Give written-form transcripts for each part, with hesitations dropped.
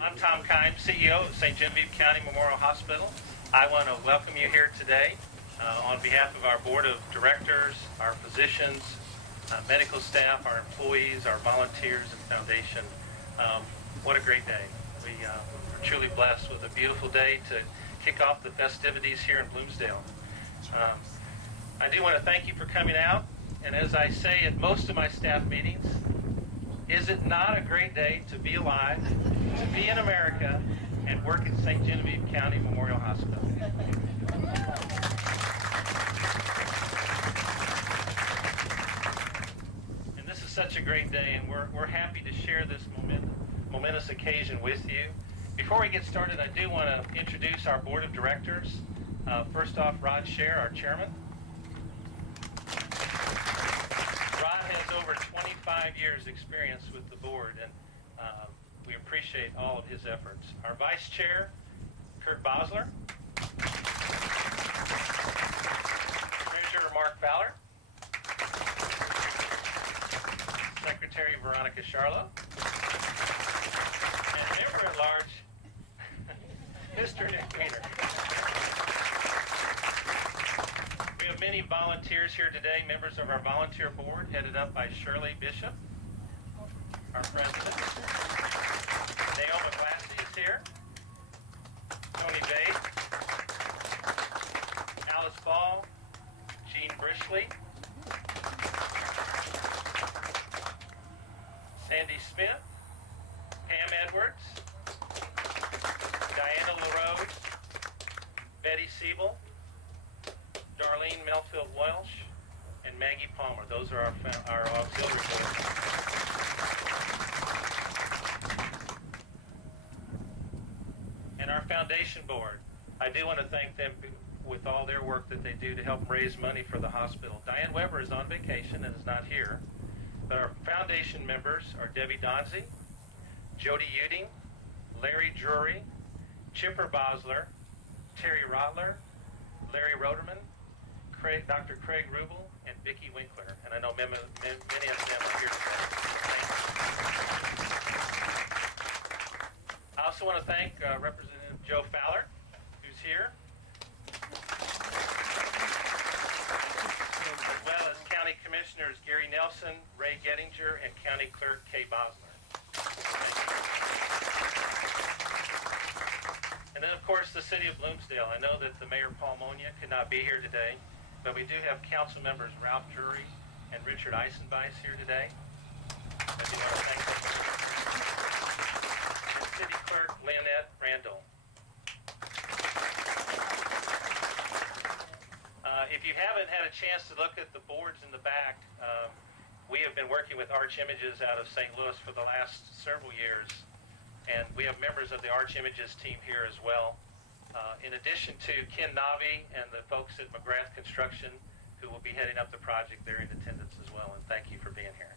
I'm Tom Kime, CEO of St. Genevieve County Memorial Hospital. I want to welcome you here today on behalf of our board of directors, our physicians, medical staff, our employees, our volunteers, and foundation. What a great day. We're truly blessed with a beautiful day to kick off the festivities here in Bloomsdale. I do want to thank you for coming out, and as I say at most of my staff meetings, is it not a great day to be alive, to be in America, and work at St. Genevieve County Memorial Hospital? And this is such a great day, and we're happy to share this momentous occasion with you. Before we get started, I do want to introduce our board of directors. First off, Rod Scher, our chairman. Rod has over 25 years experience with the board, and we appreciate all of his efforts. Our vice chair, Kurt Bosler. Treasurer, Mark Fowler. Secretary, Veronica Charlo. And member at large, Mr. Nick Wiener. We have many volunteers here today, members of our volunteer board, headed up by Shirley Bishop, our president. Naomi Glassy is here. Tony Bay. Alice Ball. Jean Brishley. Sandy Smith. Pam Edwards. Diana LaRose. Betty Siebel. Darlene Melfield-Welsh, and Maggie Palmer. Those are our auxiliary board. And our foundation board. I do want to thank them with all their work that they do to help raise money for the hospital. Diane Weber is on vacation and is not here. But our foundation members are Debbie Donzie, Jody Uding, Larry Drury, Chipper Bosler, Terry Rotler, Larry Roderman, Dr. Craig Rubel, and Vicki Winkler. And I know many of them are here today. I also want to thank Representative Joe Fowler, who's here, as well as County Commissioners Gary Nelson, Ray Gettinger, and County Clerk Kay Bosler. And then, of course, the City of Bloomsdale. I know that the Mayor, Paul Monia, could not be here today, but we do have council members Ralph Drury and Richard Eisenbeis here today. I do want to thank them. And City Clerk Lynette Randall. If you haven't had a chance to look at the boards in the back, we have been working with Arch Images out of St. Louis for the last several years. And we have members of the Arch Images team here as well. In addition to Ken Navi and the folks at McGrath Construction who will be heading up the project, they're in attendance as well, and thank you for being here.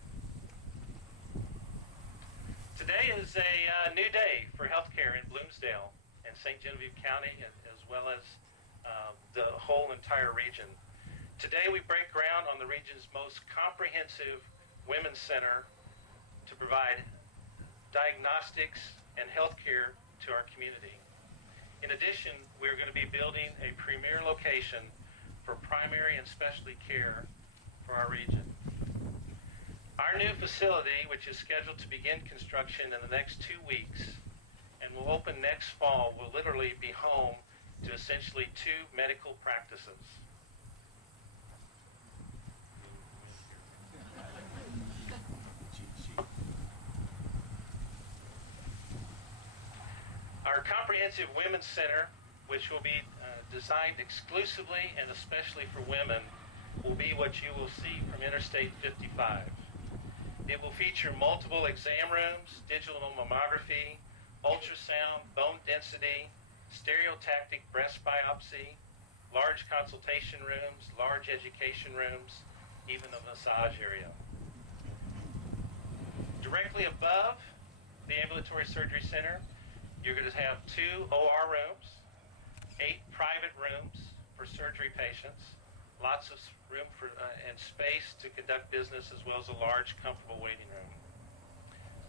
Today is a new day for healthcare in Bloomsdale and St. Genevieve County, as well as the whole entire region. Today we break ground on the region's most comprehensive women's center to provide diagnostics and healthcare to our community. In addition, we're going to be building a premier location for primary and specialty care for our region. Our new facility, which is scheduled to begin construction in the next 2 weeks and will open next fall, will literally be home to essentially 2 medical practices. Our comprehensive women's center, which will be designed exclusively and especially for women, will be what you will see from Interstate 55. It will feature multiple exam rooms, digital mammography, ultrasound, bone density, stereotactic breast biopsy, large consultation rooms, large education rooms, even a massage area. Directly above the ambulatory surgery center, you're going to have 2 OR rooms, 8 private rooms for surgery patients, lots of room for and space to conduct business, as well as a large, comfortable waiting room.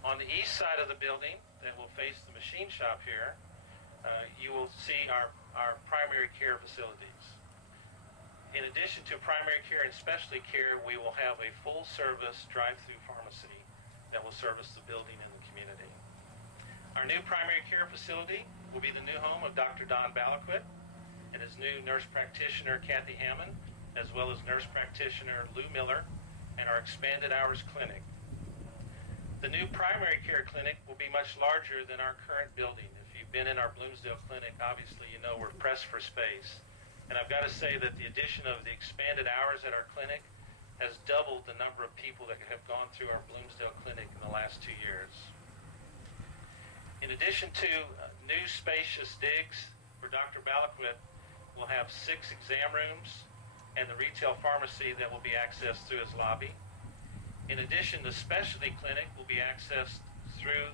On the east side of the building, that will face the machine shop here, you will see our primary care facilities. In addition to primary care and specialty care, we will have a full-service drive-through pharmacy that will service the building and the community. Our new primary care facility will be the new home of Dr. Don Balaquit and his new nurse practitioner, Kathy Hammond, as well as nurse practitioner Lou Miller, and our expanded hours clinic. The new primary care clinic will be much larger than our current building. If you've been in our Bloomsdale clinic, obviously you know we're pressed for space. And I've got to say that the addition of the expanded hours at our clinic has doubled the number of people that have gone through our Bloomsdale clinic in the last 2 years. In addition to new spacious digs for Dr. Balaquit, we'll have 6 exam rooms and the retail pharmacy that will be accessed through his lobby. In addition, the specialty clinic will be accessed through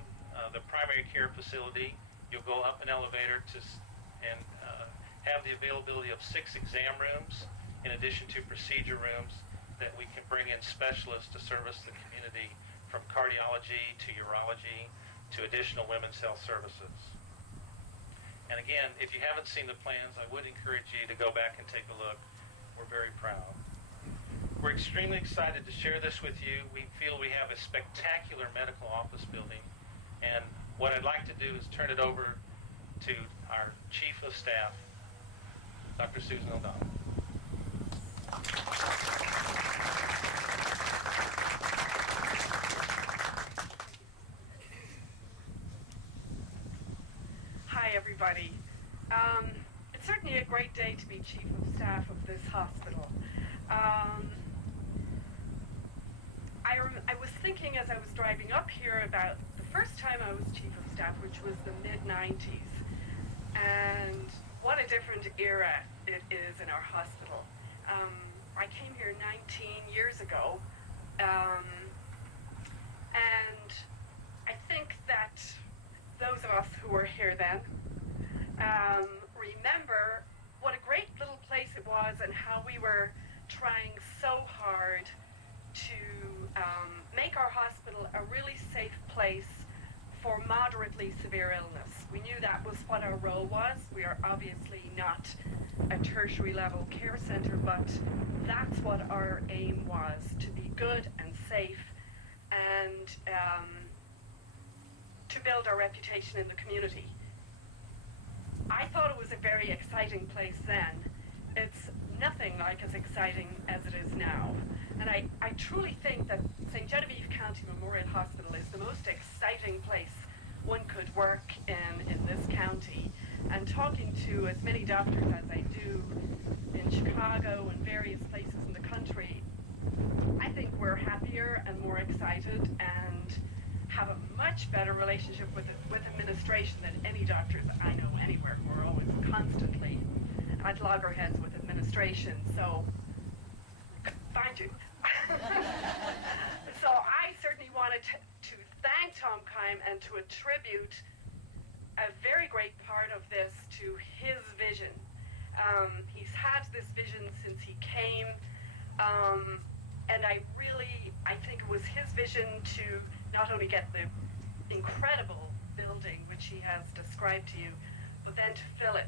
the primary care facility. You'll go up an elevator and have the availability of 6 exam rooms in addition to procedure rooms that we can bring in specialists to service the community, from cardiology to urology to additional women's health services. And again, if you haven't seen the plans, I would encourage you to go back and take a look. We're very proud. We're extremely excited to share this with you. We feel we have a spectacular medical office building, and what I'd like to do is turn it over to our Chief of Staff, Dr. Susan O'Donnell. Hi, everybody. It's certainly a great day to be Chief of Staff of this hospital. I was thinking as I was driving up here about the first time I was Chief of Staff, which was the mid-90s, and what a different era it is in our hospital. I came here 19 years ago, and I think that those of us who were here then remember what a great little place it was and how we were trying so hard to make our hospital a really safe place for moderately severe illness. We knew that was what our role was. We are obviously not a tertiary level care center, but that's what our aim was, to be good and safe and to build our reputation in the community. I thought it was a very exciting place then. It's nothing like as exciting as it is now. And I truly think that St. Genevieve County Memorial Hospital is the most exciting place one could work in this county. And talking to as many doctors as I do in Chicago and various places in the country, I think we're happier and more excited and have a much better relationship with administration than any doctors I know anywhere. We're always constantly at loggerheads with administration, so find you. So I certainly wanted to thank Tom Keim and to attribute a very great part of this to his vision. He's had this vision since he came, and I think it was his vision to not only get the incredible building which he has described to you, but then to fill it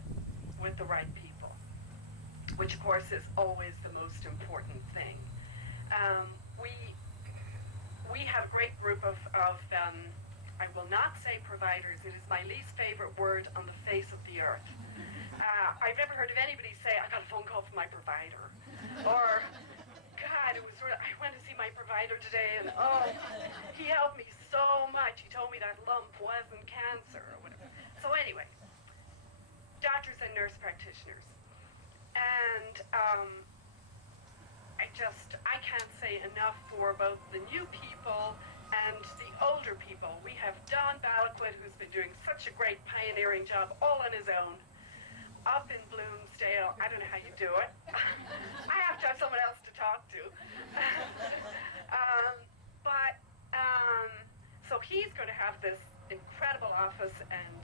with the right people, which of course is always the most important thing. We have a great group of I will not say providers, it is my least favorite word on the face of the earth. I've never heard of anybody say, I got a phone call from my provider, or God, I went to see my provider today and oh, he helped me so much. He told me that lump wasn't cancer or whatever. So anyway, doctors and nurse practitioners. And I can't say enough for both the new people and the older people. We have Don Balaquit, who's been doing such a great pioneering job all on his own up in Bloomsdale. I don't know how you do it. I have to have someone else to talk to. So he's going to have this incredible office and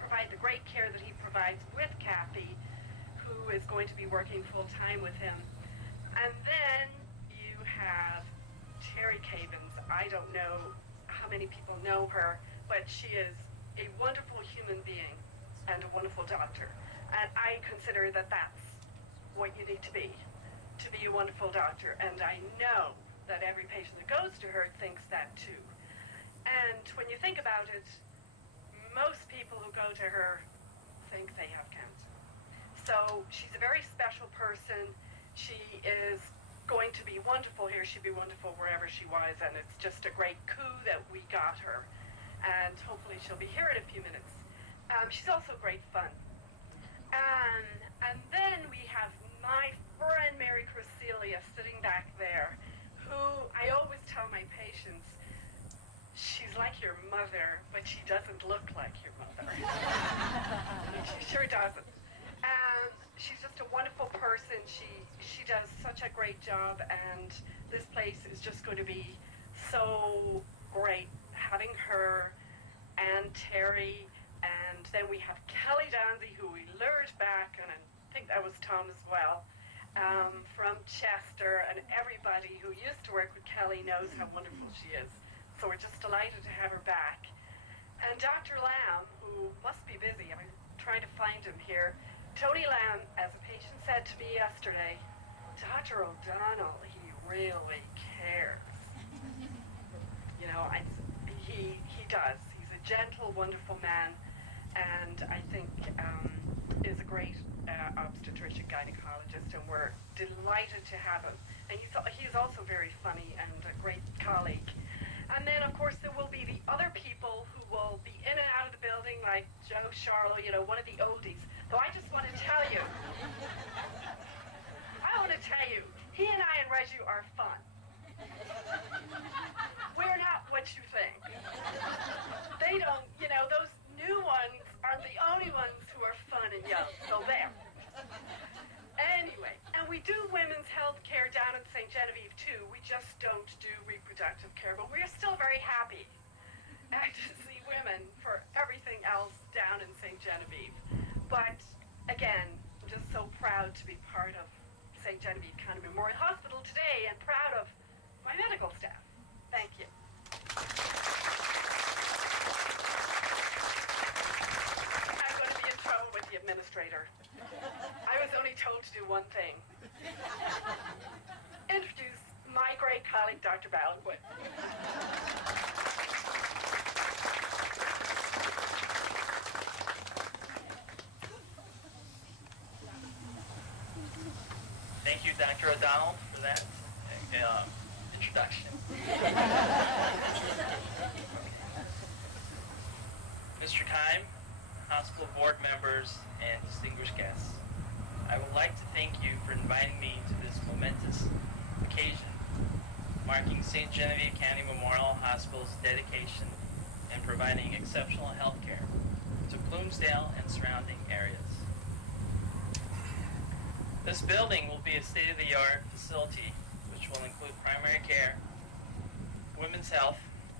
provide the great care that he provides with Kathy, who is going to be working full-time with him. And then you have Terry Cavins. I don't know how many people know her, but she is a wonderful human being and a wonderful doctor. And I consider that that's what you need to be a wonderful doctor. And I know that every patient that goes to her thinks that too. And when you think about it, most people who go to her think they have cancer. So she's a very special person. She is going to be wonderful here. She'd be wonderful wherever she was, and it's just a great coup that we got her. And hopefully she'll be here in a few minutes. She's also great fun. And then we have my friend Mary Crucelia sitting back there, who I always tell my patients, she's like your mother, but she doesn't look like your mother. She sure doesn't. She's just a wonderful person. She does such a great job, and this place is just going to be so great having her and Terry, and then we have Kelly Danzy, who we lured back, and I think that was Tom as well, from Chester, and everybody who used to work with Kelly knows how wonderful she is. So we're just delighted to have her back. And Dr. Lamb, who must be busy, I'm trying to find him here. Tony Lamb, as a patient said to me yesterday, Dr. O'Donnell, he really cares. You know, he does. He's a gentle, wonderful man, and I think is a great obstetrician gynecologist, and we're delighted to have him. And he's also very funny and a great colleague. And then, of course, there will be the other people who will be in and out of the building, like Joe Charlo, you know, one of the oldies. Though I just want to tell you, he and I and Reggie are fun. We're not what you think. They don't, you know, those new ones are the only ones who are fun and young. So there. Anyway, and we do women's health care down in St. Genevieve too. We just don't do reproductive care, but we're still very happy to see women for everything else down in St. Genevieve. But again, I'm just so proud to be part of St. Genevieve County Memorial Hospital today, and proud of my medical staff. Thank you. I'm going to be in trouble with the administrator. I was only told to do one thing. Introduce my great colleague, Dr. Ballanquit. Thank you, Dr. O'Donnell, for that introduction. Mr. Kime, hospital board members, and distinguished guests, I would like to thank you for inviting me to this momentous occasion, marking St. Genevieve County Memorial Hospital's dedication in providing exceptional health care to Bloomsdale and surrounding areas. This building will be a state-of-the-art facility which will include primary care, women's health,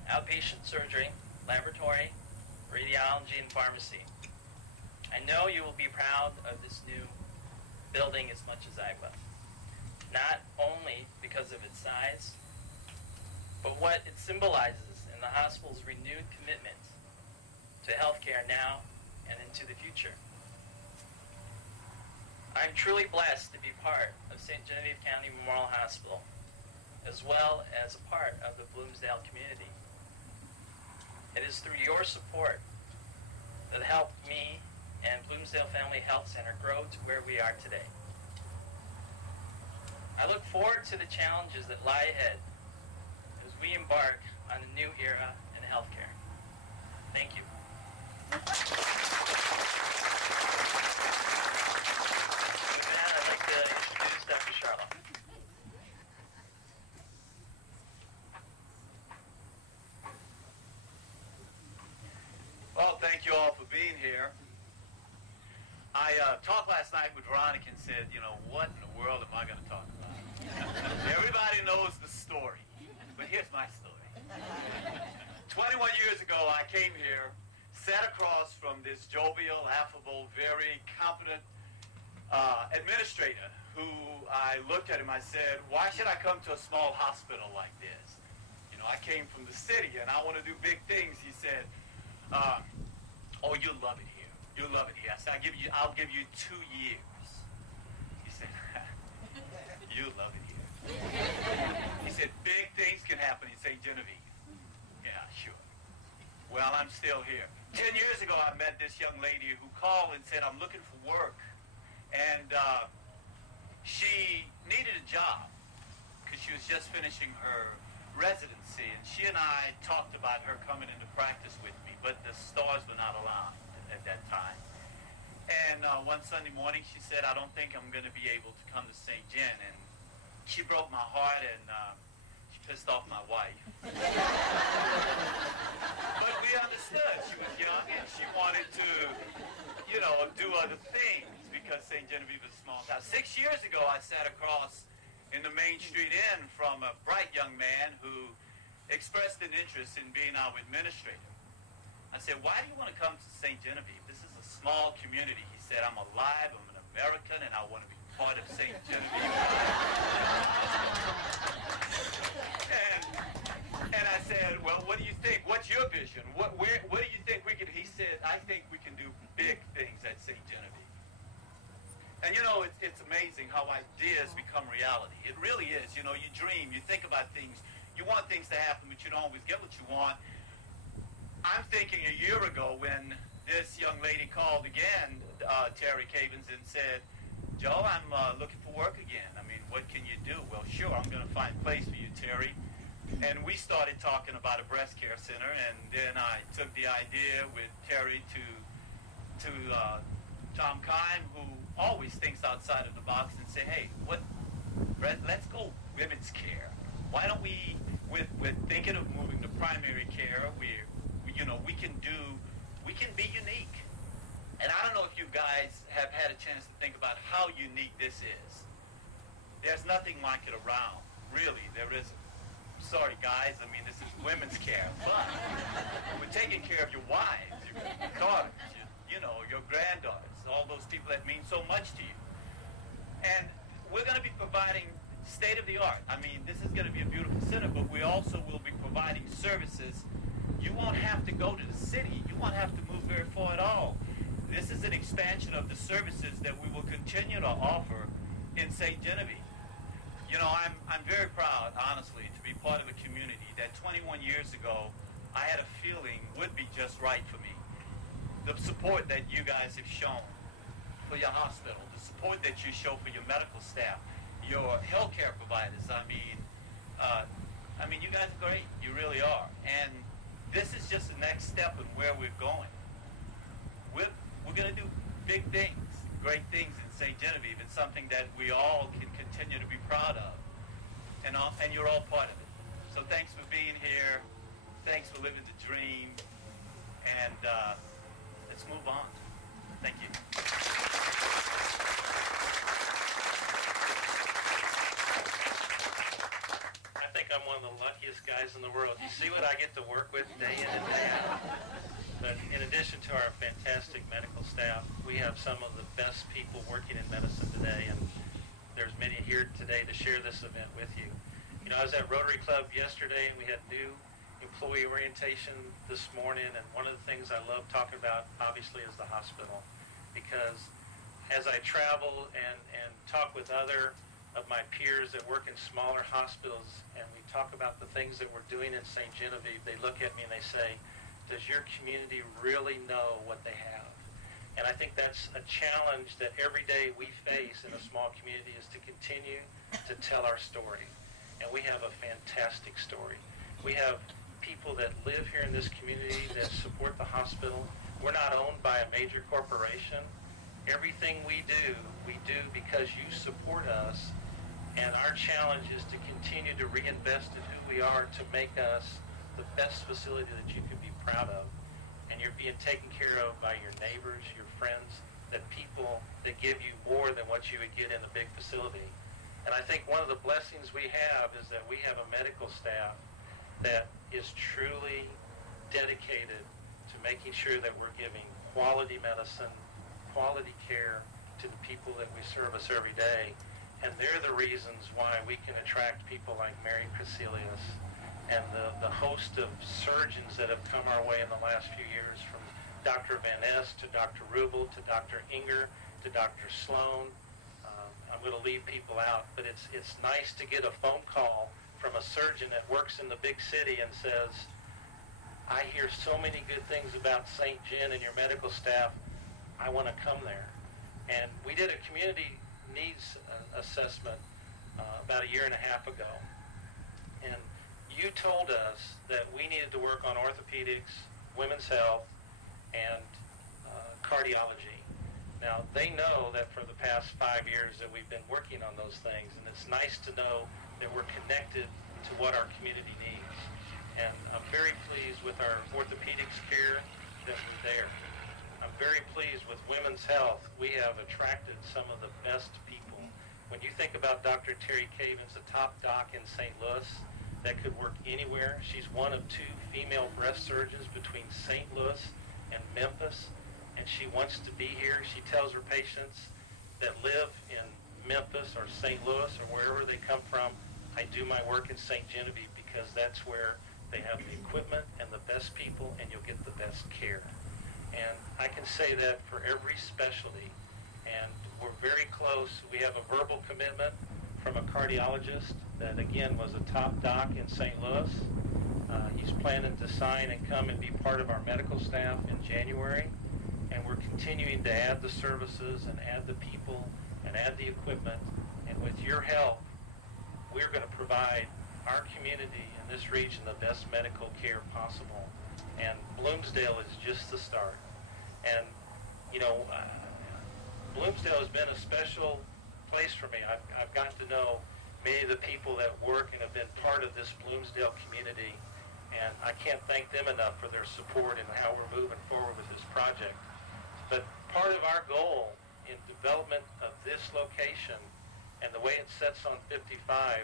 outpatient surgery, laboratory, radiology, and pharmacy. I know you will be proud of this new building as much as I will, not only because of its size, but what it symbolizes in the hospital's renewed commitment to healthcare now and into the future. I'm truly blessed to be part of St. Genevieve County Memorial Hospital, as well as a part of the Bloomsdale community. It is through your support that helped me and Bloomsdale Family Health Center grow to where we are today. I look forward to the challenges that lie ahead as we embark on a new era in healthcare. Thank you. Dr. Charlo. Well, thank you all for being here. I talked last night with Veronica and said, you know, what in the world am I going to talk about? Everybody knows the story, but here's my story. 21 years ago, I came here, sat across from this jovial, affable, very competent administrator who I looked at him, I said, why should I come to a small hospital like this? You know, I came from the city and I want to do big things. He said, oh, you'll love it here. You'll love it here. I said, I'll give you 2 years. He said, you'll love it here. He said, big things can happen in St. Genevieve. Yeah, sure. Well, I'm still here. 10 years ago, I met this young lady who called and said, I'm looking for work. And she needed a job because she was just finishing her residency. And she and I talked about her coming into practice with me, but the stars were not aligned at that time. And one Sunday morning, she said, I don't think I'm going to be able to come to St. Gen. And she broke my heart, and she pissed off my wife. But we understood. She was young, and she wanted to, you know, do other things because St. Genevieve is a small town. 6 years ago, I sat across in the Main Street Inn from a bright young man who expressed an interest in being our administrator. I said, why do you want to come to St. Genevieve? This is a small community. He said, I'm alive, I'm an American, and I want to be part of St. Genevieve. And I said, well, what do you think? What's your vision? What do you think we could? He said, I think we can do big things at St. Genevieve. And you know, it's amazing how ideas become reality. It really is. You know, you dream, you think about things, you want things to happen, but you don't always get what you want. I'm thinking a year ago when this young lady called again, Terry Cavins, and said, Joe, I'm looking for work again. I mean, what can you do? Well, sure, I'm going to find a place for you, Terry. And we started talking about a breast care center, and then I took the idea with Terry to Tom Kime, who always thinks outside of the box, and say, hey, let's go women's care. Why don't we, we're thinking of moving to primary care, we can be unique. And I don't know if you guys have had a chance to think about how unique this is. There's nothing like it around. Really, there isn't. Sorry, guys. I mean, this is women's care. But we're taking care of your wives, your daughters, your granddaughters, all those people that mean so much to you. And we're going to be providing state-of-the-art. I mean, this is going to be a beautiful center, but we also will be providing services. You won't have to go to the city. You won't have to move very far at all. This is an expansion of the services that we will continue to offer in St. Genevieve. You know, I'm very proud, honestly, to be part of a community that 21 years ago I had a feeling would be just right for me. The support that you guys have shown for your hospital, the support that you show for your medical staff, your healthcare providers, I mean, you guys are great. You really are. And this is just the next step in where we're going. We're going to do big things, great things in St. Genevieve. It's something that we all can continue to be proud of. And you're all part of it. So thanks for being here. Thanks for living the dream. And let's move on. Thank you. I think I'm one of the luckiest guys in the world. You see what I get to work with day in and day out. But in addition to our fantastic medical staff, we have some of the best people working in medicine today, and there's many here today to share this event with you. You know, I was at Rotary Club yesterday, and we had new employee orientation this morning, and one of the things I love talking about, obviously, is the hospital. Because as I travel and talk with other of my peers that work in smaller hospitals, and we talk about the things that we're doing in St. Genevieve, they look at me and they say, does your community really know what they have? And I think that's a challenge that every day we face in a small community, is to continue to tell our story. And we have a fantastic story. We have people that live here in this community that support the hospital. We're not owned by a major corporation. Everything we do because you support us. And our challenge is to continue to reinvest in who we are, to make us the best facility that you can be proud of. And you're being taken care of by your neighbors, your friends, that people that give you more than what you would get in a big facility. And I think one of the blessings we have is that we have a medical staff that is truly dedicated to making sure that we're giving quality medicine, quality care to the people that we service every day. And they're the reasons why we can attract people like Mary Crecilius, and the host of surgeons that have come our way in the last few years, from Dr. Van Ness to Dr. Rubel to Dr. Inger to Dr. Sloan. I'm going to leave people out, but it's nice to get a phone call from a surgeon that works in the big city and says, I hear so many good things about St. John and your medical staff, I want to come there. And we did a community needs assessment about a year and a half ago. And you told us that we needed to work on orthopedics, women's health, and cardiology. Now, they know that for the past 5 years that we've been working on those things, and it's nice to know that we're connected to what our community needs. And I'm very pleased with our orthopedics care that we're there. I'm very pleased with women's health. We have attracted some of the best people. When you think about Dr. Terry Cavins, the top doc in St. Louis that could work anywhere, she's one of 2 female breast surgeons between St. Louis and Memphis, and she wants to be here. She tells her patients that live in Memphis or St. Louis or wherever they come from, I do my work in St. Genevieve because that's where they have the equipment and the best people, and you'll get the best care. And I can say that for every specialty, and we're very close. We have a verbal commitment from a cardiologist that, again, was a top doc in St. Louis. He's planning to sign and come and be part of our medical staff in January, and we're continuing to add the services and add the people and add the equipment, and with your help, we're going to provide our community in this region the best medical care possible. And Bloomsdale is just the start. And, you know, Bloomsdale has been a special place for me. I've gotten to know many of the people that work and have been part of this Bloomsdale community, and I can't thank them enough for their support and how we're moving forward with this project. But part of our goal in development of this location and the way it sets on 55,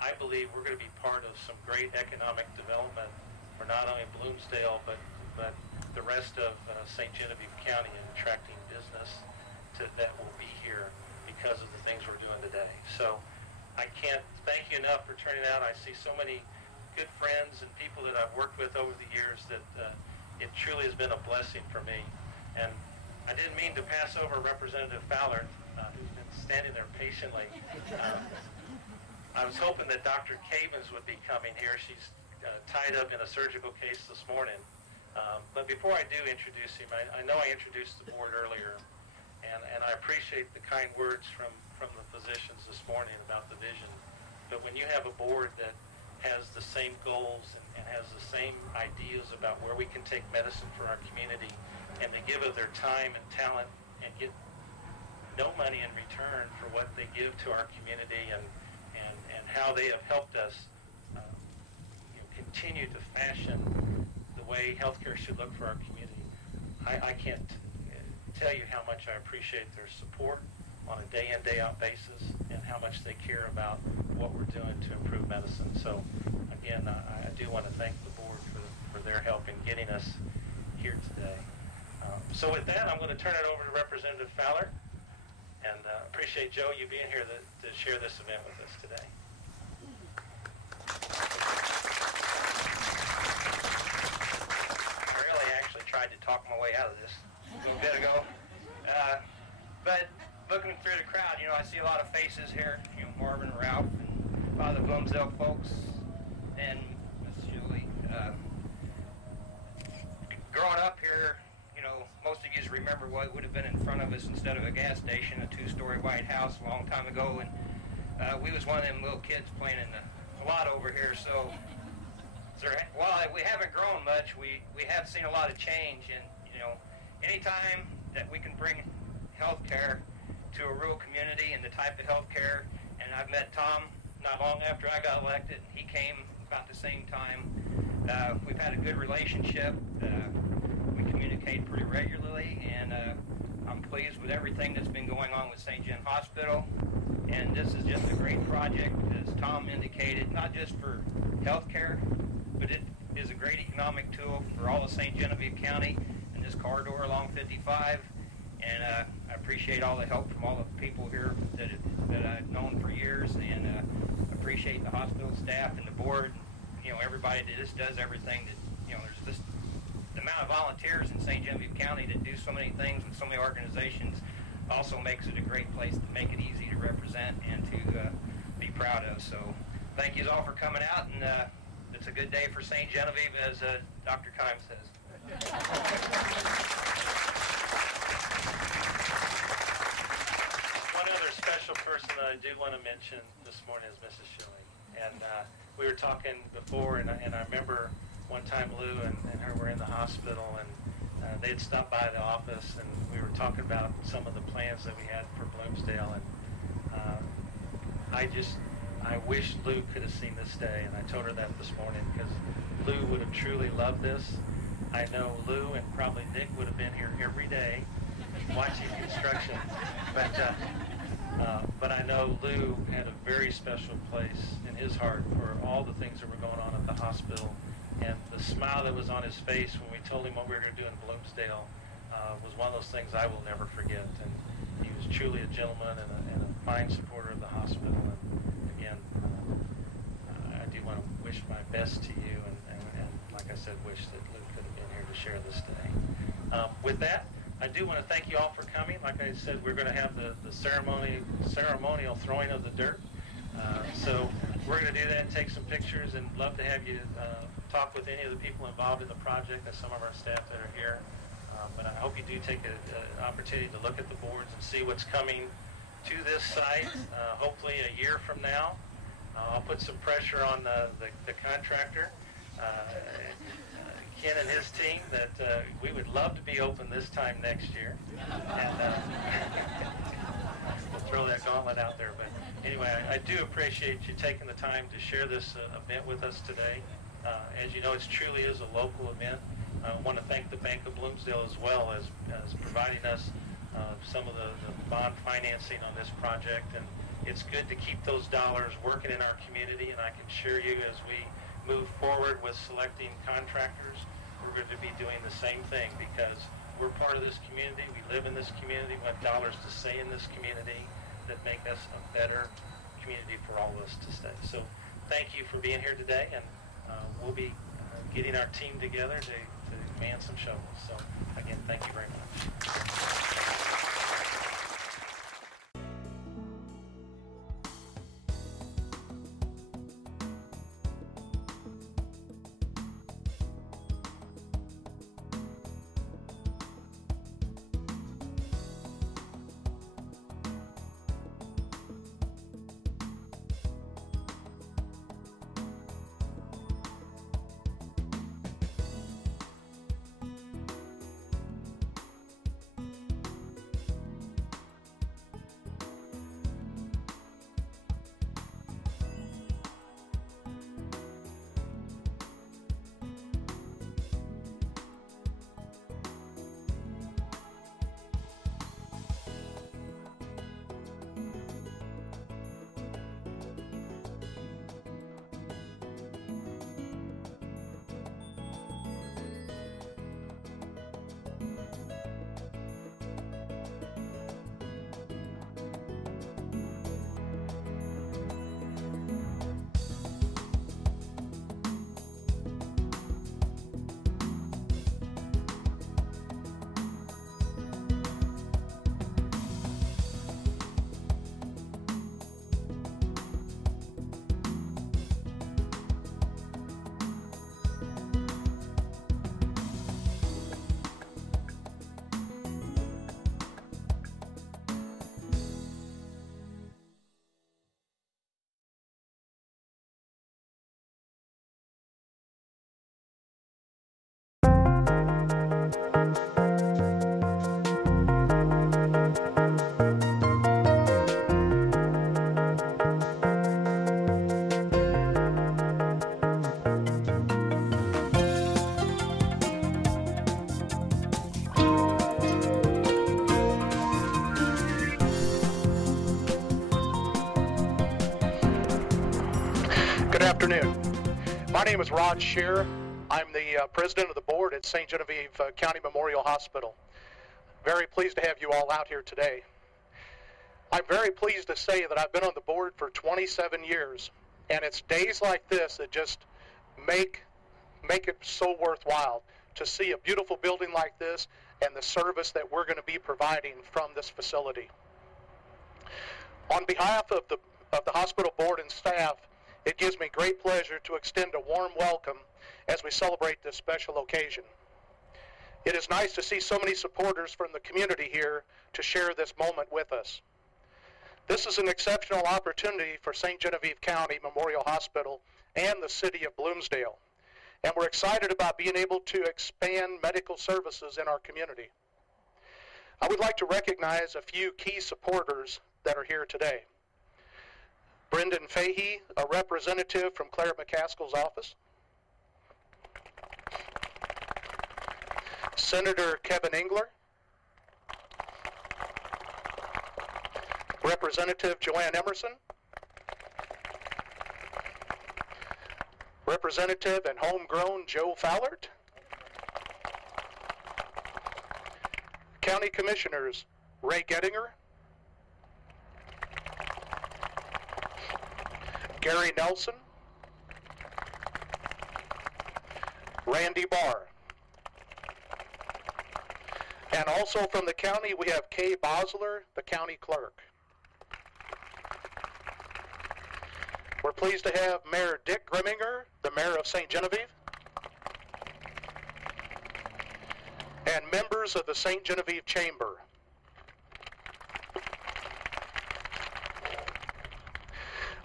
I believe we're going to be part of some great economic development for not only Bloomsdale, but the rest of St. Genevieve County, and attracting business that will be here because of the things we're doing today. So I can't thank you enough for turning out. I see so many good friends and people that I've worked with over the years that it truly has been a blessing for me. And I didn't mean to pass over Representative Fowler, who's been standing there patiently. I was hoping that Dr. Cavins would be coming here. She's tied up in a surgical case this morning. But before I do introduce him, I know I introduced the board earlier, and I appreciate the kind words from the physicians this morning about the vision. But when you have a board that has the same goals and has the same ideas about where we can take medicine for our community, and they give of their time and talent and get no money in return for what they give to our community, and how they have helped us continue to fashion the way healthcare should look for our community. I can't tell you how much I appreciate their support on a day-in, day-out basis, and how much they care about what we're doing to improve medicine. So, again, I do want to thank the board for their help in getting us here today. So with that, I'm going to turn it over to Representative Fowler, and appreciate, Joe, you being here to share this event with us today. I really actually tried to talk my way out of this a little bit ago. But looking through the crowd, you know, I see a lot of faces here, you know, Marvin, Ralph, and a lot of the Bloomsdale folks, and Miss Julie. Growing up here, you know, most of you remember what would have been in front of us instead of a gas station, a 2-story white house a long time ago, and we was one of them little kids playing in the lot over here, so while we haven't grown much, we have seen a lot of change, and, you know, anytime that we can bring health care to a rural community and the type of health care, and I've met Tom not long after I got elected, he came about the same time. We've had a good relationship. We communicate pretty regularly, and I'm pleased with everything that's been going on with St. John Hospital, and this is just a great project, as Tom indicated, not just for health care, but it is a great economic tool for all of St. Genevieve County and this corridor along 55. And I appreciate all the help from all the people here that I've known for years, and appreciate the hospital staff and the board, you everybody that just does everything that, there's this, the amount of volunteers in St. Genevieve County that do so many things with so many organizations also makes it a great place to make it easy to represent and to be proud of. So thank you all for coming out, and it's a good day for St. Genevieve, as Dr. Kime says. One other special person that I do want to mention this morning is Mrs. Schilling. And we were talking before, and I remember one time Lou and her were in the hospital, and they had stopped by the office, and we were talking about some of the plans that we had for Bloomsdale. And I wish Lou could have seen this day, and I told her that this morning, because Lou would have truly loved this. I know Lou and probably Nick would have been here every day watching construction, but I know Lou had a very special place in his heart for all the things that were going on at the hospital, and the smile that was on his face when we told him what we were going to do in Bloomsdale was one of those things I will never forget. And he was truly a gentleman and a fine supporter of the hospital. And again, I do want to wish my best to you, and like I said, wish that Lou could have been here to share this day. With that, I do want to thank you all for coming. Like I said, we're going to have the ceremonial throwing of the dirt. So we're going to do that and take some pictures, and love to have you talk with any of the people involved in the project and some of our staff that are here. But I hope you do take an opportunity to look at the boards and see what's coming to this site, hopefully a year from now. I'll put some pressure on the contractor, Ken and his team, that we would love to be open this time next year. And we'll throw that gauntlet out there. But anyway, I do appreciate you taking the time to share this event with us today. As you know, it truly is a local event. I want to thank the Bank of Bloomsdale as well as providing us some of the bond financing on this project. And it's good to keep those dollars working in our community, and I can assure you, as we move forward with selecting contractors, we're going to be doing the same thing, because we're part of this community. We live in this community. We have dollars to stay in this community that make us a better community for all of us to stay. So thank you for being here today, and we'll be getting our team together to man some shovels. So again, thank you very much. Good afternoon. My name is Ron Shearer. I'm the president of the board at St. Genevieve County Memorial Hospital. Very pleased to have you all out here today. I'm very pleased to say that I've been on the board for 27 years, and it's days like this that just make it so worthwhile to see a beautiful building like this and the service that we're going to be providing from this facility. On behalf of the hospital board and staff, it gives me great pleasure to extend a warm welcome as we celebrate this special occasion. It is nice to see so many supporters from the community here to share this moment with us. This is an exceptional opportunity for St. Genevieve County Memorial Hospital and the city of Bloomsdale, and we're excited about being able to expand medical services in our community. I would like to recognize a few key supporters that are here today. Brendan Fahey, a representative from Claire McCaskill's office. Senator Kevin Engler. Representative Joanne Emerson. Representative and homegrown Joe Fallert. County Commissioners Ray Gettinger, Gary Nelson, Randy Barr. And also from the county, we have Kay Bosler, the county clerk. We're pleased to have Mayor Dick Grimminger, the mayor of St. Genevieve, and members of the St. Genevieve Chamber.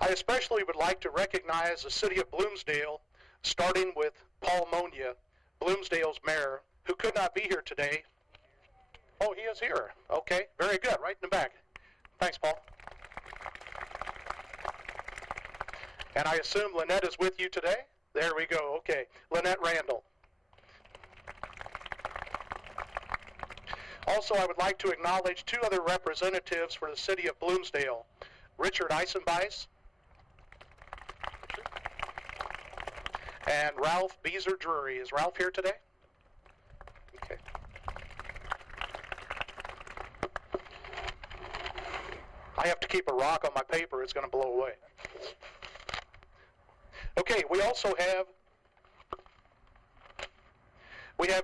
I especially would like to recognize the city of Bloomsdale, starting with Paul Monia, Bloomsdale's mayor, who could not be here today. Oh, he is here. Okay, very good, right in the back. Thanks, Paul. And I assume Lynette is with you today? There we go, okay. Lynette Randall. Also, I would like to acknowledge two other representatives for the city of Bloomsdale, Richard Eisenbeis and Ralph Beezer Drury. Is Ralph here today? Okay. I have to keep a rock on my paper, it's going to blow away. Okay, we also have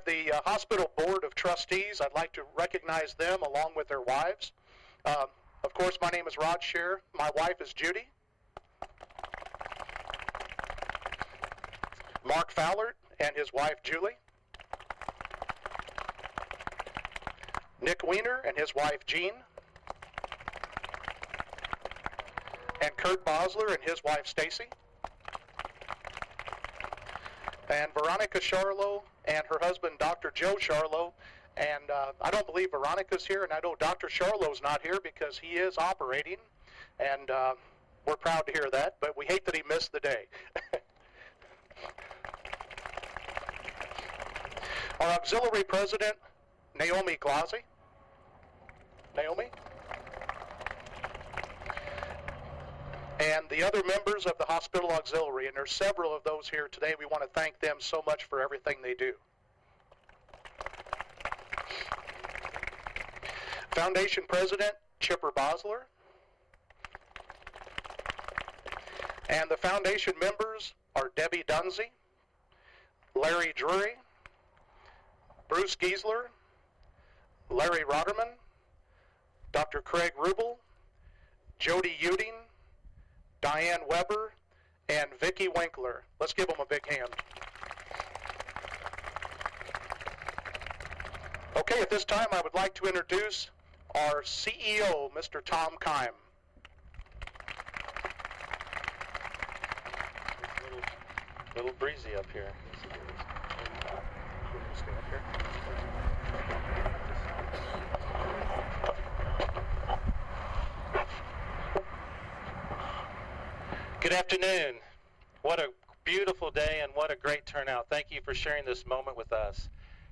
the hospital board of trustees. I'd like to recognize them along with their wives. Of course, my name is Rod Scheer. My wife is Judy. Mark Fallert and his wife Julie. Nick Weiner and his wife Jean. And Kurt Bosler and his wife Stacy. And Veronica Charlo and her husband, Dr. Joe Charlo. And I don't believe Veronica's here, and I know Dr. Charlo's not here because he is operating, and we're proud to hear that, but we hate that he missed the day. Our auxiliary president, Naomi Glazzi. Naomi? And the other members of the hospital auxiliary, and there's several of those here today. We want to thank them so much for everything they do. Foundation President, Chipper Bosler. And the foundation members are Debbie Dunsey, Larry Drury, Bruce Giesler, Larry Rotterman, Dr. Craig Rubel, Jody Uding, Diane Weber, and Vicki Winkler. Let's give them a big hand. Okay, at this time I would like to introduce our CEO, Mr. Tom Keim. It's a little breezy up here. Good afternoon. What a beautiful day and what a great turnout. Thank you for sharing this moment with us.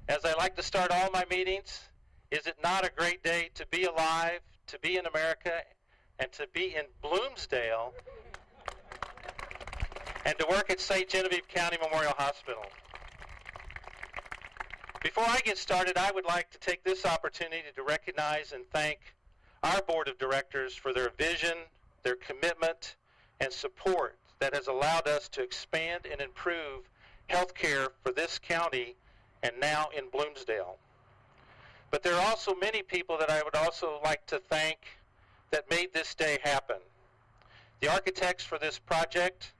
As I like to start all my meetings, is it not a great day to be alive, to be in America, and to be in Bloomsdale, and to work at St. Genevieve County Memorial Hospital? Before I get started, I would like to take this opportunity to recognize and thank our board of directors for their vision, their commitment, and support that has allowed us to expand and improve health care for this county and now in Bloomsdale. But there are also many people that I would also like to thank that made this day happen. The architects for this project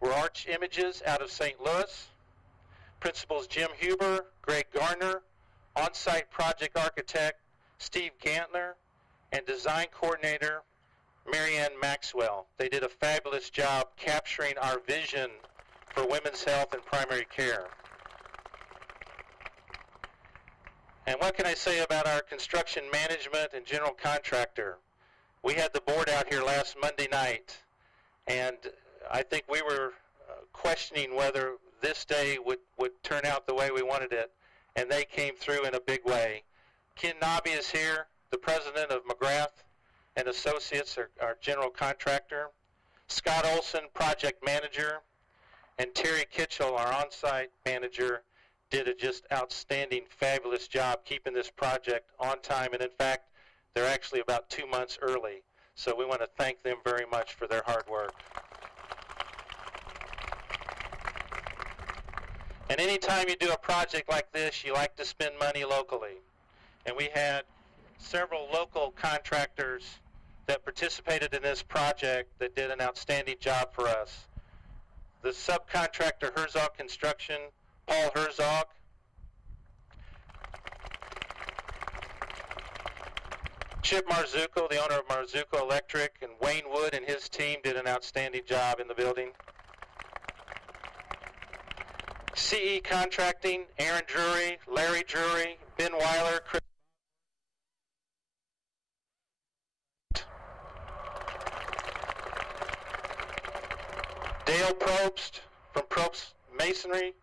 were Arch Images out of St. Louis, Principals Jim Huber, Greg Garner, on-site project architect Steve Gantner, and design coordinator Marianne Maxwell. They did a fabulous job capturing our vision for women's health and primary care. And what can I say about our construction management and general contractor? We had the board out here last Monday night, and I think we were questioning whether this day would turn out the way we wanted it, and they came through in a big way. Ken Nobby is here, the president of McGrath and Associates, our general contractor. Scott Olson, project manager, and Terry Kitchell, our on-site manager, did a just outstanding, fabulous job keeping this project on time, and in fact, they're actually about 2 months early. So we want to thank them very much for their hard work. And anytime you do a project like this, you like to spend money locally. And we had several local contractors that participated in this project that did an outstanding job for us. The subcontractor Herzog Construction, Paul Herzog. Chip Marzuko, the owner of Marzuko Electric, and Wayne Wood and his team did an outstanding job in the building. CE Contracting, Aaron Drury, Larry Drury, Ben Weiler, Chris. Dale Probst from Probst Masonry.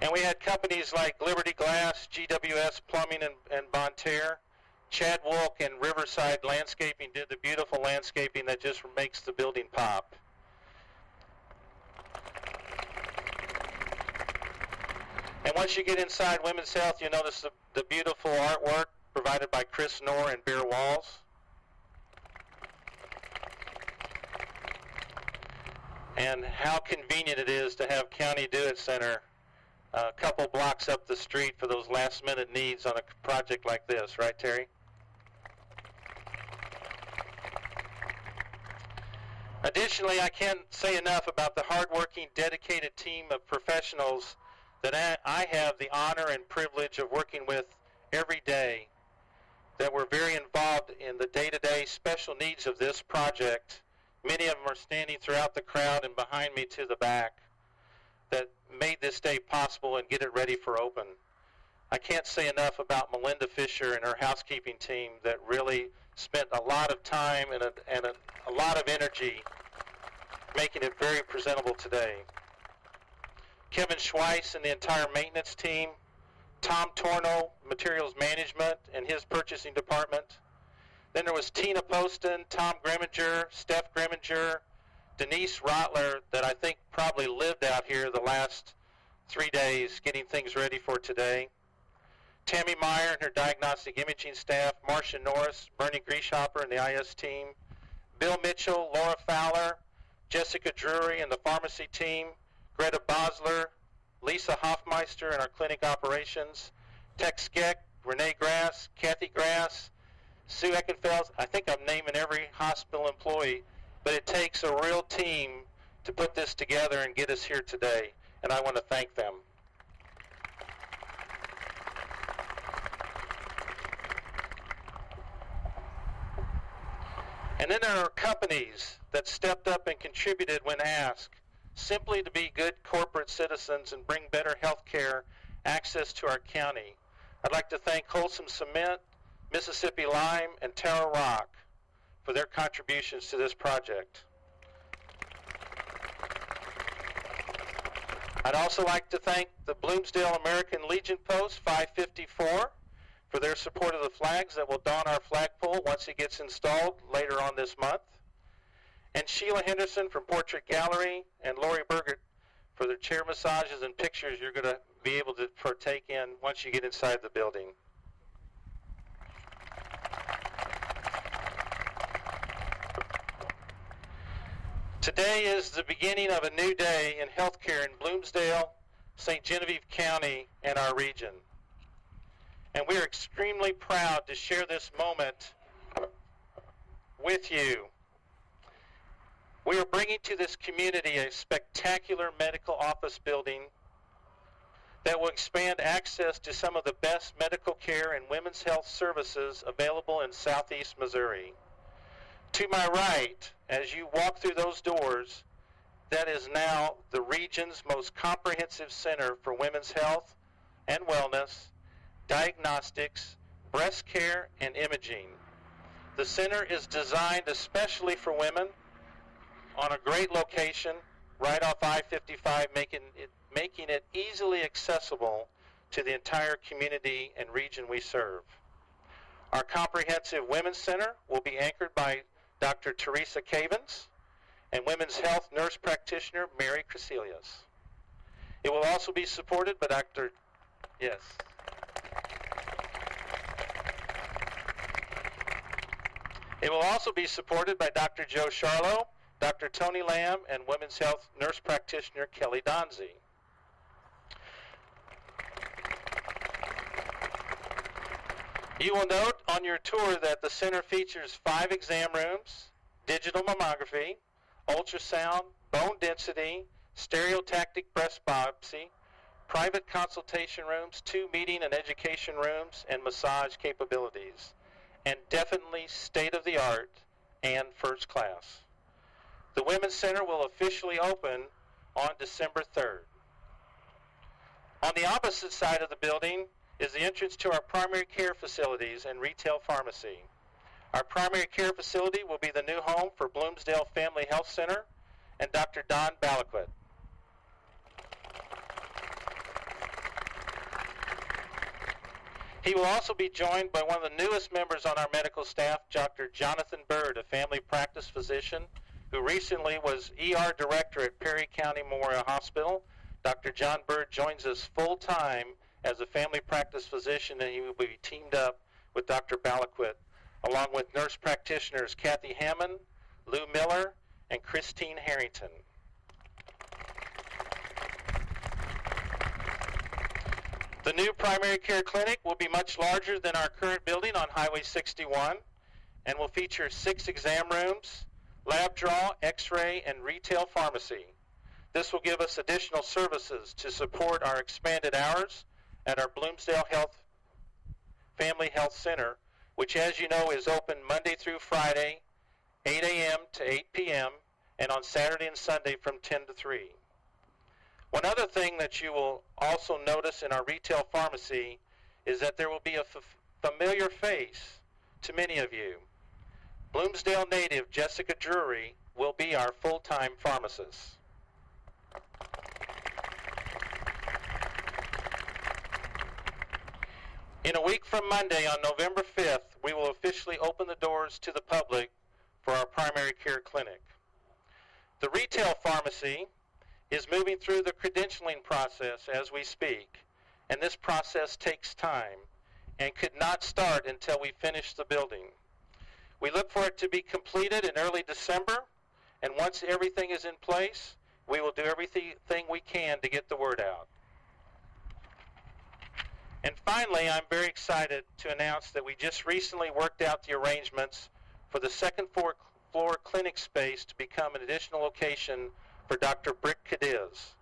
And we had companies like Liberty Glass, GWS Plumbing and Bonterre. Chad Wolk and Riverside Landscaping did the beautiful landscaping that just makes the building pop. And once you get inside Women's Health, you notice the beautiful artwork provided by Chris Knorr and Beer Walls. And how convenient it is to have County Do It Center a couple blocks up the street for those last-minute needs on a project like this, right, Terry? Additionally, I can't say enough about the hardworking, dedicated team of professionals that I have the honor and privilege of working with every day, that were very involved in the day-to-day special needs of this project. Many of them are standing throughout the crowd and behind me to the back, that made this day possible and get it ready for open. I can't say enough about Melinda Fisher and her housekeeping team that really spent a lot of time and a lot of energy making it very presentable today. Kevin Schweiss and the entire maintenance team, Tom Torno, materials management and his purchasing department. Then there was Tina Poston, Tom Grimminger, Steph Grimminger, Denise Rotler, that I think probably lived out here the last 3 days getting things ready for today. Tammy Meyer and her diagnostic imaging staff, Marcia Norris, Bernie Grieshopper and the IS team, Bill Mitchell, Laura Fowler, Jessica Drury and the pharmacy team, Greta Bosler, Lisa Hoffmeister and our clinic operations, Tex Skeck, Renee Grass, Kathy Grass, Sue Eckenfeld. I think I'm naming every hospital employee, but it takes a real team to put this together and get us here today, and I want to thank them. And then there are companies that stepped up and contributed when asked, simply to be good corporate citizens and bring better health care access to our county. I'd like to thank Wholesome Cement, Mississippi Lime, and Terra Rock for their contributions to this project. I'd also like to thank the Bloomsdale American Legion Post 554 for their support of the flags that will don our flagpole once it gets installed later on this month. And Sheila Henderson from Portrait Gallery and Lori Burgert for their chair massages and pictures you're going to be able to partake in once you get inside the building. Today is the beginning of a new day in healthcare in Bloomsdale, St. Genevieve County, and our region. And we are extremely proud to share this moment with you. We are bringing to this community a spectacular medical office building that will expand access to some of the best medical care and women's health services available in southeast Missouri. To my right, as you walk through those doors, that is now the region's most comprehensive center for women's health and wellness, diagnostics, breast care, and imaging. The center is designed especially for women on a great location right off I-55, making it easily accessible to the entire community and region we serve. Our comprehensive women's center will be anchored by Dr. Teresa Cavins and women's health nurse practitioner Mary Crecelius. It will also be supported by Dr. Joe Charlo, Dr. Tony Lamb, and women's health nurse practitioner Kelly Donzi. You will note on your tour that the center features 5 exam rooms, digital mammography, ultrasound, bone density, stereotactic breast biopsy, private consultation rooms, 2 meeting and education rooms, and massage capabilities, and definitely state-of-the-art and first class. The Women's Center will officially open on December 3rd. On the opposite side of the building is the entrance to our primary care facilities and retail pharmacy. Our primary care facility will be the new home for Bloomsdale Family Health Center and Dr. Don Balaquet. He will also be joined by one of the newest members on our medical staff, Dr. Jonathan Bird, a family practice physician who recently was ER director at Perry County Memorial Hospital. Dr. John Bird joins us full-time as a family practice physician, and he will be teamed up with Dr. Balaquet, along with nurse practitioners Kathy Hammond, Lou Miller, and Christine Harrington. The new primary care clinic will be much larger than our current building on Highway 61 and will feature 6 exam rooms, lab draw, x-ray, and retail pharmacy. This will give us additional services to support our expanded hours at our Bloomsdale Family Health Center, which, as you know, is open Monday through Friday, 8 a.m. to 8 p.m., and on Saturday and Sunday from 10 to 3. One other thing that you will also notice in our retail pharmacy is that there will be a familiar face to many of you. Bloomsdale native Jessica Drury will be our full-time pharmacist. In a week from Monday, on November 5th, we will officially open the doors to the public for our primary care clinic. The retail pharmacy is moving through the credentialing process as we speak, and this process takes time and could not start until we finish the building. We look for it to be completed in early December, and once everything is in place, we will do everything we can to get the word out. And finally, I'm very excited to announce that we just recently worked out the arrangements for the second floor clinic space to become an additional location for Dr. Brick Cadiz.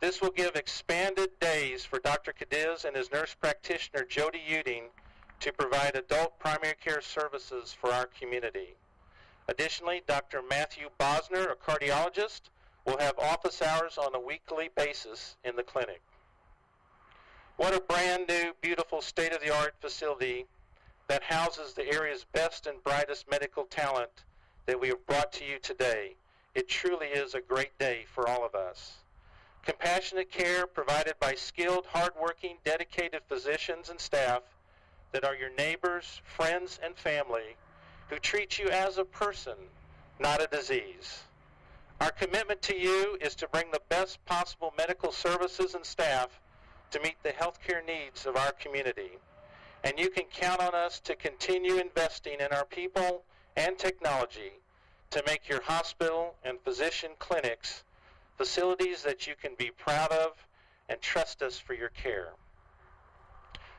This will give expanded days for Dr. Cadiz and his nurse practitioner, Jody Uding, to provide adult primary care services for our community. Additionally, Dr. Matthew Bosner, a cardiologist, will have office hours on a weekly basis in the clinic. What a brand new, beautiful, state-of-the-art facility that houses the area's best and brightest medical talent that we have brought to you today. It truly is a great day for all of us. Compassionate care provided by skilled, hardworking, dedicated physicians and staff that are your neighbors, friends, and family who treat you as a person, not a disease. Our commitment to you is to bring the best possible medical services and staff to meet the healthcare needs of our community. And you can count on us to continue investing in our people and technology to make your hospital and physician clinics facilities that you can be proud of and trust us for your care.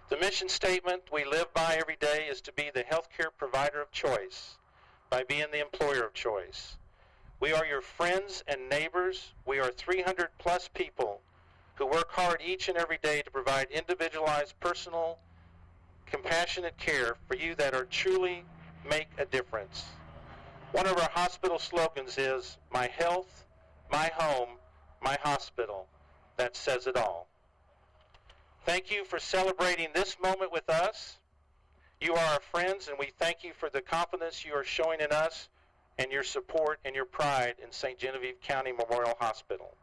The mission statement we live by every day is to be the healthcare provider of choice by being the employer of choice. We are your friends and neighbors. We are 300 plus people who work hard each and every day to provide individualized, personal, compassionate care for you that are truly make a difference. One of our hospital slogans is, my health, my home, my hospital. That says it all. Thank you for celebrating this moment with us. You are our friends, and we thank you for the confidence you are showing in us and your support and your pride in St. Genevieve County Memorial Hospital.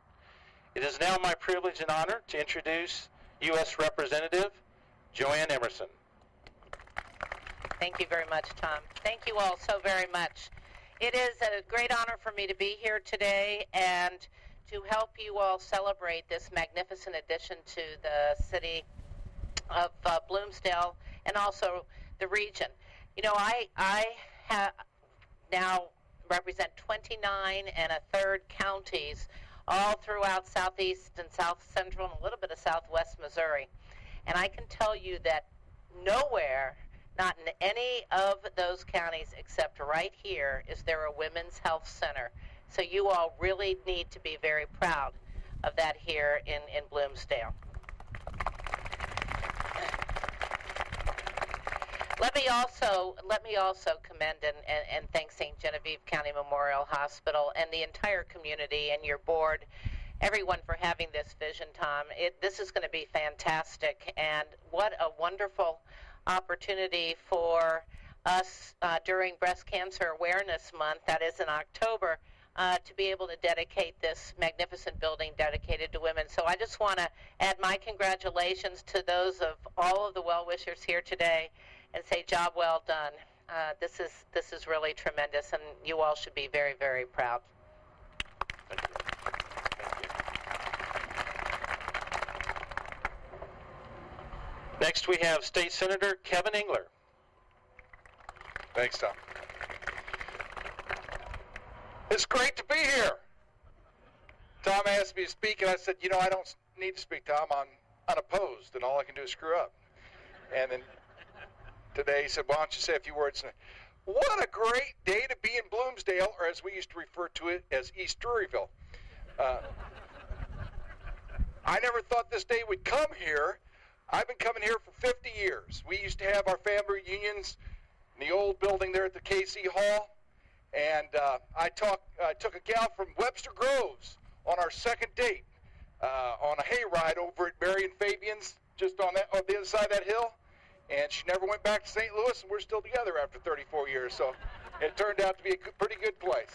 It is now my privilege and honor to introduce U.S. Representative Joanne Emerson. Thank you very much, Tom. Thank you all so very much. It is a great honor for me to be here today and to help you all celebrate this magnificent addition to the city of Bloomsdale and also the region. You know, I now represent 29 1/3 counties all throughout southeast and south central and a little bit of southwest Missouri. And I can tell you that nowhere, not in any of those counties except right here, is there a women's health center. So you all really need to be very proud of that here in Bloomsdale. Let me also commend and thank St. Genevieve County Memorial Hospital and the entire community and your board, everyone, for having this vision, Tom. This is going to be fantastic, and what a wonderful opportunity for us during Breast Cancer Awareness Month, that is in October, to be able to dedicate this magnificent building dedicated to women. So I just want to add my congratulations to those of all of the well-wishers here today and say job well done. This is really tremendous, and you all should be very, very proud. Thank you. Next we have State Senator Kevin Engler. Thanks, Tom. It's great to be here. Tom asked me to speak, and I said, you know, I don't need to speak, Tom. I'm unopposed, and all I can do is screw up. And then today he said, why don't you say a few words? And what a great day to be in Bloomsdale, or as we used to refer to it as East Druryville. I never thought this day would come here. I've been coming here for 50 years. We used to have our family reunions in the old building there at the KC Hall. And I took a gal from Webster Groves on our second date on a hayride over at Mary and Fabian's, just on the other side of that hill. And she never went back to St. Louis, and we're still together after 34 years. So it turned out to be a pretty good place.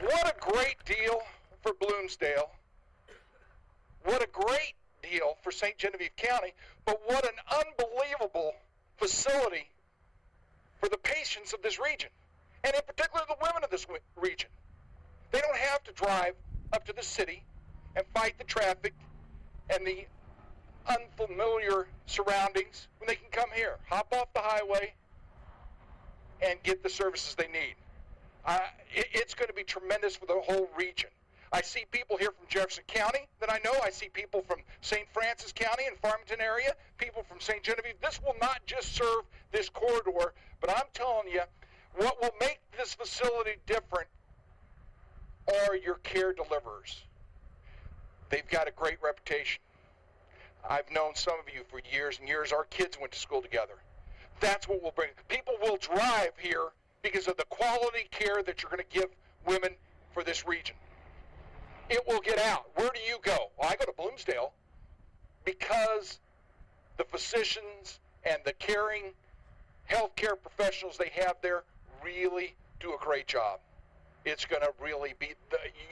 What a great deal for Bloomsdale. What a great deal for St. Genevieve County. But what an unbelievable facility for the patients of this region, and in particular the women of this region. They don't have to drive up to the city and fight the traffic and the unfamiliar surroundings when they can come here, hop off the highway, and get the services they need. It's going to be tremendous for the whole region. I see people here from Jefferson County that I know. I see people from St. Francis County and Farmington area, people from St. Genevieve. This will not just serve this corridor, but I'm telling you, what will make this facility different are your care deliverers. They've got a great reputation. I've known some of you for years and years. Our kids went to school together. That's what will bring. People will drive here because of the quality care that you're going to give women for this region. It will get out. Where do you go? Well, I go to Bloomsdale because the physicians and the caring healthcare professionals they have there really do a great job. It's going to really be,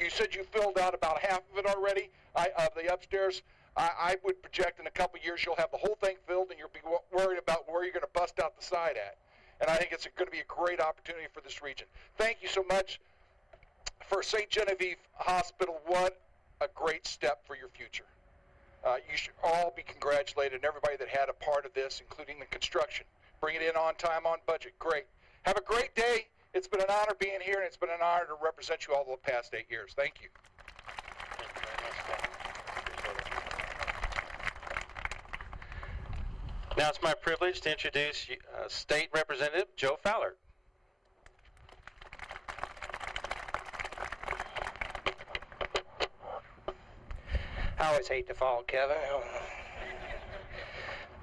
you said you filled out about half of it already, of the upstairs. I would project in a couple of years you'll have the whole thing filled and you'll be worried about where you're going to bust out the side at. And I think it's going to be a great opportunity for this region. Thank you so much for St. Genevieve Hospital. What a great step for your future. You should all be congratulated, and everybody that had a part of this, including the construction. Bring it in on time, on budget. Great. Have a great day, It's been an honor being here, and it's been an honor to represent you all the past 8 years. Thank you. Now it's my privilege to introduce State Representative Joe Fowler. I always hate to fall, Kevin.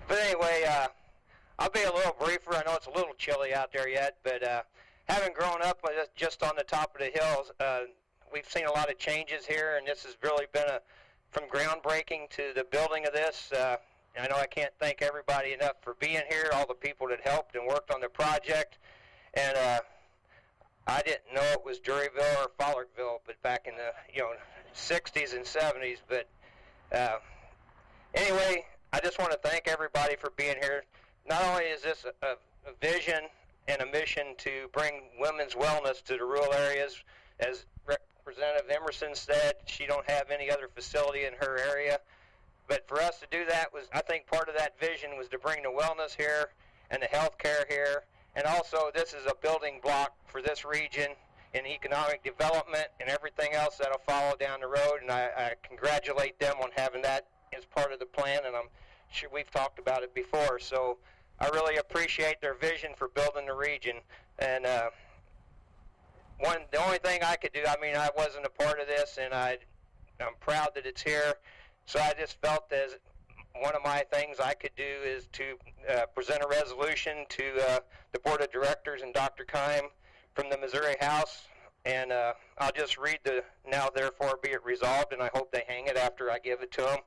But anyway, I'll be a little briefer. I know it's a little chilly out there yet, but having grown up just on the top of the hills, we've seen a lot of changes here, and this has really been from groundbreaking to the building of this. I know I can't thank everybody enough for being here, all the people that helped and worked on the project. And I didn't know it was Druryville or Fowlerville, but back in the 60s and 70s. But anyway, I just want to thank everybody for being here. Not only is this a vision and a mission to bring women's wellness to the rural areas, as Representative Emerson said, she don't have any other facility in her area. But for us to do that was, I think part of that vision was to bring the wellness here and the health care here. And also this is a building block for this region in economic development and everything else that'll follow down the road. And I congratulate them on having that as part of the plan, and I'm sure we've talked about it before. So I really appreciate their vision for building the region. And the only thing I could do, I wasn't a part of this, and I'm proud that it's here. So I just felt as one of my things I could do is to present a resolution to the Board of Directors and Dr. Keim from the Missouri House. And I'll just read the now therefore be it resolved, and I hope they hang it after I give it to them.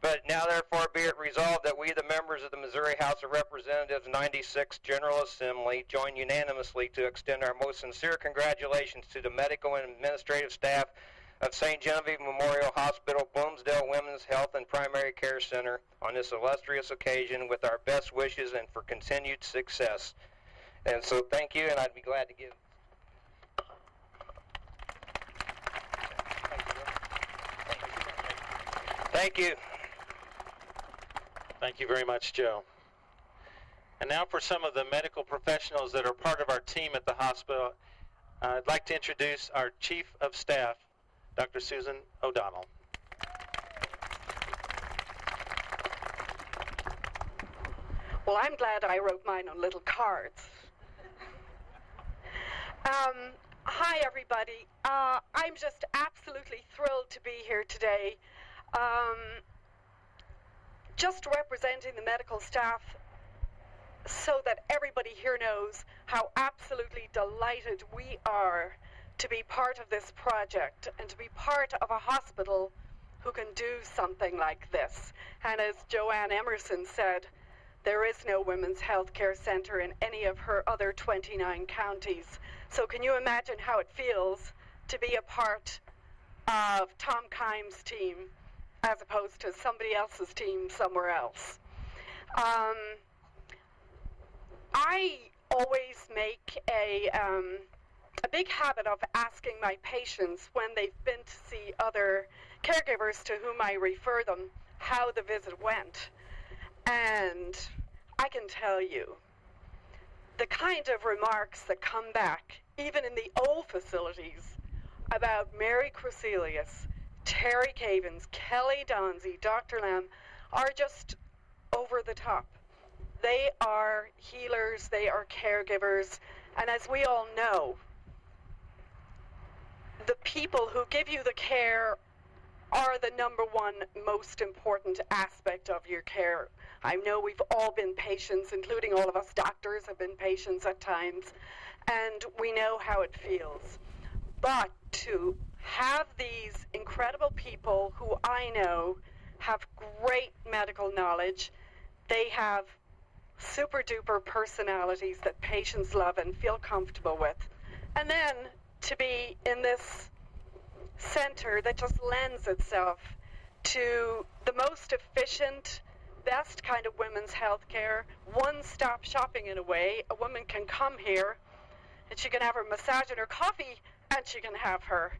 But now therefore be it resolved that we, the members of the Missouri House of Representatives 96th General Assembly, join unanimously to extend our most sincere congratulations to the medical and administrative staff of St. Genevieve Memorial Hospital, Bloomsdale Women's Health and Primary Care Center on this illustrious occasion with our best wishes and for continued success. And so thank you, and I'd be glad to give. Thank you. Thank you very much, Joe. And now for some of the medical professionals that are part of our team at the hospital, I'd like to introduce our Chief of Staff, Dr. Susan O'Donnell. Well, I'm glad I wrote mine on little cards. Hi, everybody. I'm just absolutely thrilled to be here today. Just representing the medical staff so that everybody here knows how absolutely delighted we are to be part of this project and to be part of a hospital who can do something like this. And as Joanne Emerson said, there is no women's health care center in any of her other 29 counties. So can you imagine how it feels to be a part of Tom Keim's team as opposed to somebody else's team somewhere else? I always make a big habit of asking my patients when they've been to see other caregivers to whom I refer them how the visit went. And I can tell you, the kind of remarks that come back, even in the old facilities, about Mary Crecelius, Terry Cavins, Kelly Donzie, Dr. Lamb, are just over the top. They are healers, they are caregivers, and as we all know, the people who give you the care are the number one most important aspect of your care. I know we've all been patients, including all of us doctors have been patients at times, and we know how it feels. But to have these incredible people who I know have great medical knowledge, they have super duper personalities that patients love and feel comfortable with. And then to be in this center that just lends itself to the most efficient, best kind of women's health care, one-stop shopping in a way. A woman can come here and she can have her massage and her coffee and she can have her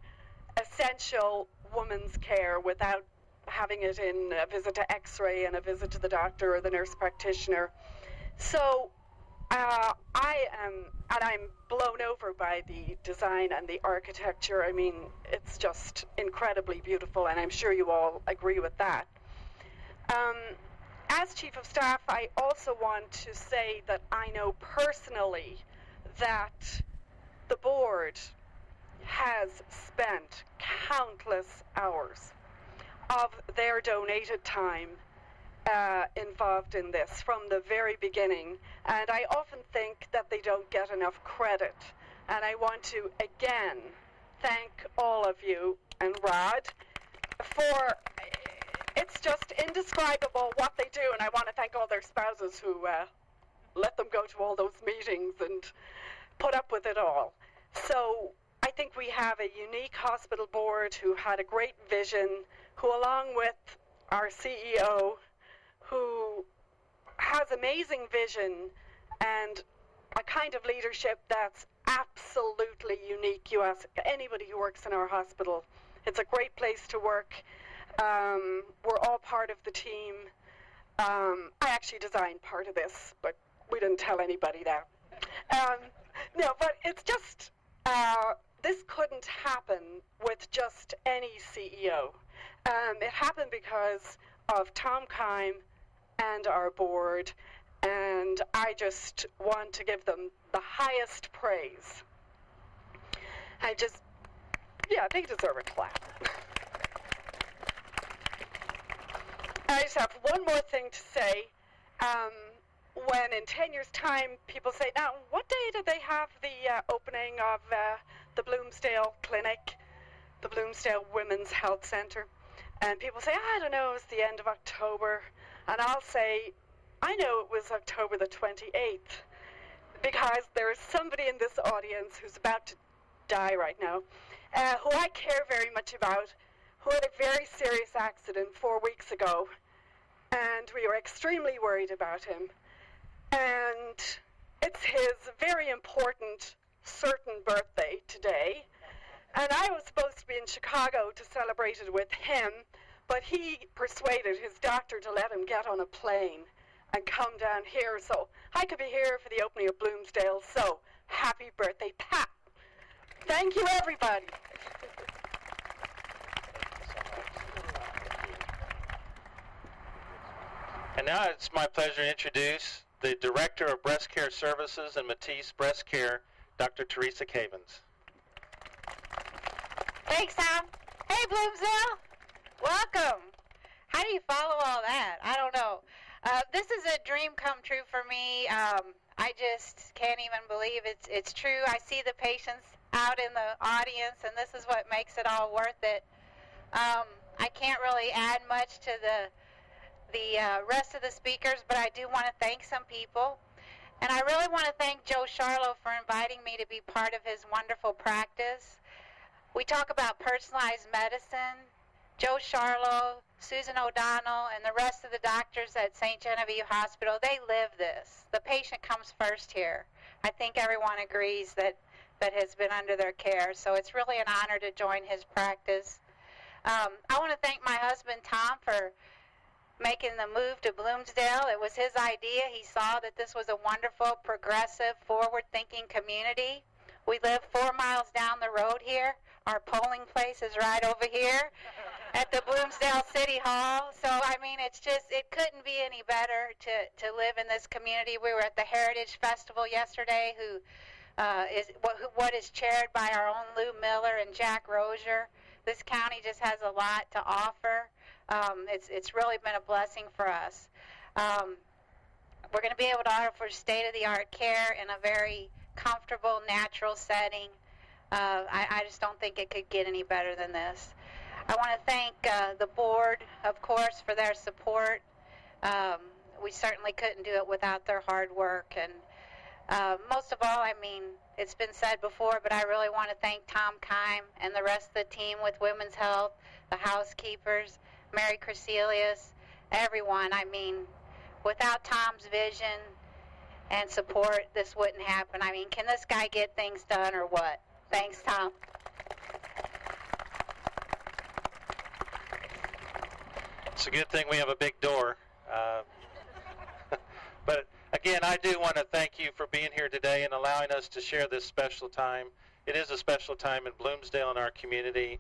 essential woman's care without having it in a visit to x-ray and a visit to the doctor or the nurse practitioner. So I'm blown over by the design and the architecture. I mean, it's just incredibly beautiful, and I'm sure you all agree with that. As Chief of Staff, I also want to say that I know personally that the board has spent countless hours of their donated time involved in this from the very beginning, and I often think that they don't get enough credit. And I want to again thank all of you and Rod for, it's just indescribable what they do, and I want to thank all their spouses who let them go to all those meetings and put up with it all. So I think we have a unique hospital board who had a great vision, who along with our CEO, who has amazing vision and a kind of leadership that's absolutely unique. You ask anybody who works in our hospital, it's a great place to work. We're all part of the team. I actually designed part of this, but we didn't tell anybody that. No, but it's just, this couldn't happen with just any CEO. It happened because of Tom Kime and our board, and I just want to give them the highest praise. They deserve a clap. I just have one more thing to say. When in 10 years' time people say, now, what day did they have the opening of the Bloomsdale Clinic, the Bloomsdale Women's Health Centre? And people say, I don't know, it was the end of October. And I'll say, I know it was October the 28th, because there is somebody in this audience who's about to die right now, who I care very much about, who had a very serious accident 4 weeks ago, and we were extremely worried about him. And it's his very important, certain birthday today, and I was supposed to be in Chicago to celebrate it with him, but he persuaded his doctor to let him get on a plane and come down here, so I could be here for the opening of Bloomsdale. So, happy birthday, Pat. Thank you, everybody. And now it's my pleasure to introduce the Director of Breast Care Services and Matisse Breast Care, Dr. Teresa Cavens. Thanks, Tom. Hey, Bloomsdale. Welcome. How do you follow all that? I don't know. This is a dream come true for me. I just can't even believe it's true. I see the patients out in the audience, and this is what makes it all worth it. I can't really add much to the rest of the speakers, but I do want to thank some people. And I really want to thank Joe Charlo for inviting me to be part of his wonderful practice. We talk about personalized medicine. Joe Charlo, Susan O'Donnell, and the rest of the doctors at St. Genevieve Hospital, they live this. The patient comes first here. I think everyone agrees that has been under their care, so it's really an honor to join his practice. I want to thank my husband, Tom, for making the move to Bloomsdale. It was his idea. He saw that this was a wonderful, progressive, forward-thinking community. We live 4 miles down the road here. Our polling place is right over here at the Bloomsdale City Hall. So, I mean, it's just, it couldn't be any better to live in this community. We were at the Heritage Festival yesterday, what is chaired by our own Lou Miller and Jack Rozier. This county just has a lot to offer. It's really been a blessing for us. We're going to be able to offer state-of-the-art care in a very comfortable, natural setting. I just don't think it could get any better than this. I want to thank the board, of course, for their support. We certainly couldn't do it without their hard work. And most of all, I mean, it's been said before, but I really want to thank Tom Kime and the rest of the team with Women's Health, the housekeepers, Mary Crecelius, everyone. I mean, without Tom's vision and support, this wouldn't happen. I mean, can this guy get things done or what? Thanks, Tom. It's a good thing we have a big door. But a Again, I do want to thank you for being here today and allowing us to share this special time. It is a special time in Bloomsdale and our community.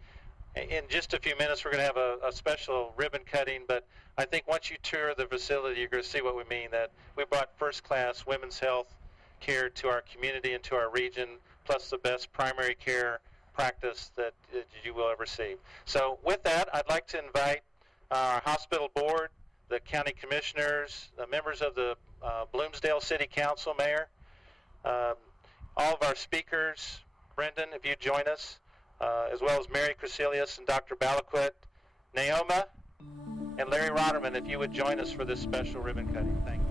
In just a few minutes, we're going to have a special ribbon cutting, but I think once you tour the facility, you're going to see what we mean, that we brought first-class women's health care to our community and to our region, plus the best primary care practice that you will ever see. So with that, I'd like to invite our hospital board, the county commissioners, the members of the Bloomsdale City Council, Mayor, all of our speakers. Brendan, if you'd join us, as well as Mary Crecilius and Dr. Balaquit, Naoma, and Larry Rotterman, if you would join us for this special ribbon cutting. Thank you.